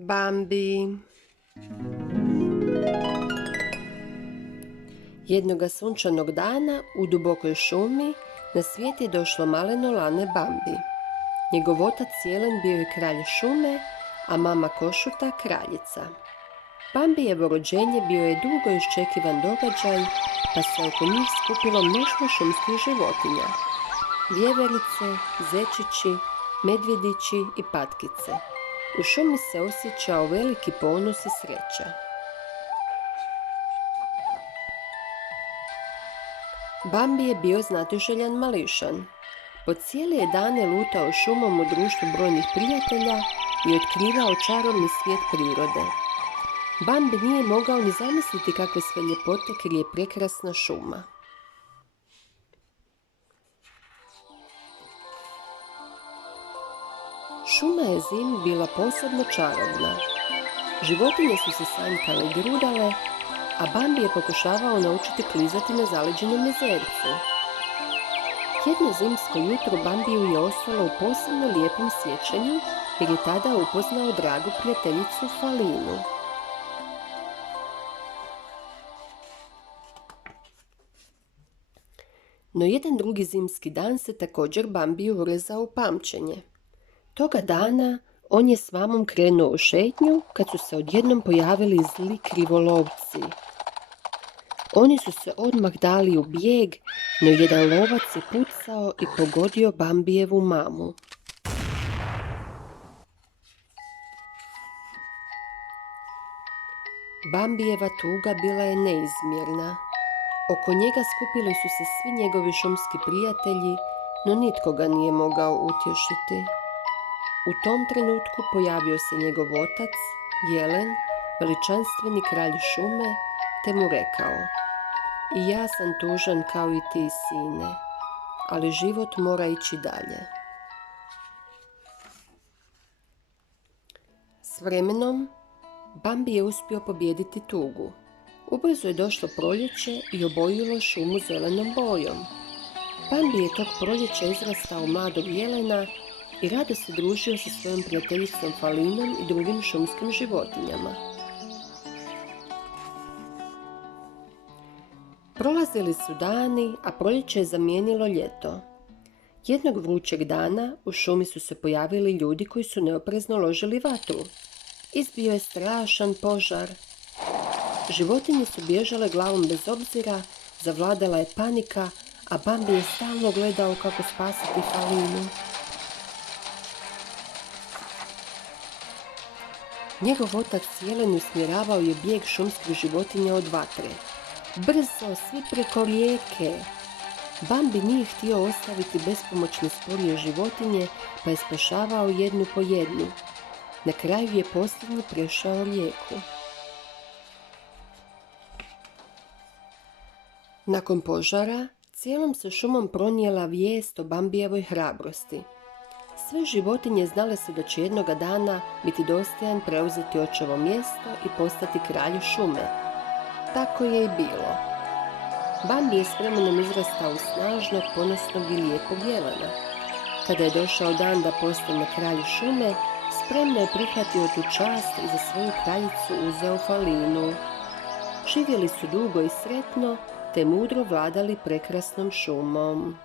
Bambi. Jednoga sunčanog dana u dubokoj šumi na svijet je došlo maleno lane Bambi. Njegov otac Jelen bio je kralj šume, a mama Košuta kraljica. Bambijevo rođenje bio je dugo iščekivan događaj, pa se oko njih skupilo mnoštvo šumskih životinja. Vjeverice, zečići, medvjedići i patkice. U šumi se osjećao veliki ponos i sreća. Bambi je bio znatiželjan mališan. Po cijele je dane lutao šumom u društvu brojnih prijatelja i otkrivao čarobni svijet prirode. Bambi nije mogao ni zamisliti kakve sve ljepote krije prekrasna šuma. Šuma je zimi bila posebno čarobna. Životinje su se sanjkale i grudale, a Bambi je pokušavao naučiti klizati na zaleđenom jezercu. Jedno zimsko jutro Bambiju je ostalo u posebno lijepom sjećanju, jer je tada upoznao dragu prijateljicu Falinu. No jedan drugi zimski dan se također Bambiju urezao u pamćenje. Toga dana on je s mamom krenuo u šetnju kad su se odjednom pojavili zli krivolovci. Oni su se odmah dali u bijeg, no jedan lovac je pucao i pogodio Bambijevu mamu. Bambijeva tuga bila je neizmjerna. Oko njega skupili su se svi njegovi šumski prijatelji, no nitko ga nije mogao utješiti. U tom trenutku pojavio se njegov otac, Jelen, veličanstveni kralj šume, te mu rekao: "I ja sam tužan kao i ti, sine, ali život mora ići dalje." S vremenom, Bambi je uspio pobijediti tugu. Ubrzo je došlo proljeće i obojilo šumu zelenom bojom. Bambi je tog proljeća izrastao u mladog jelena i rado se družio sa svojom prijateljicom Falinom i drugim šumskim životinjama. Prolazili su dani, a proljeće je zamijenilo ljeto. Jednog vrućeg dana u šumi su se pojavili ljudi koji su neoprezno ložili vatru. Izbio je strašan požar. Životinje su bježale glavom bez obzira, zavladala je panika, a Bambi je stalno gledao kako spasiti Falinu. Njegov otac Jelen usmjeravao je bijeg šumskih životinja od vatre. Brzo, svi preko rijeke! Bambi nije htio ostaviti bespomoćne sporije životinje, pa je spašavao jednu po jednu. Na kraju je posljednji prešao rijeku. Nakon požara, cijelom se šumom pronijela vijest o Bambijevoj hrabrosti. Sve životinje znale su da će jednoga dana biti dostojan preuzeti očevo mjesto i postati kralj šume. Tako je i bilo. Bambi je s vremenom izrastao u snažnog, ponosnog i lijepog jelena. Kada je došao dan da postane kralj šume, spremno je prihvatio tu čast i za svoju kraljicu uzeo Falinu. Živjeli su dugo i sretno, te mudro vladali prekrasnom šumom.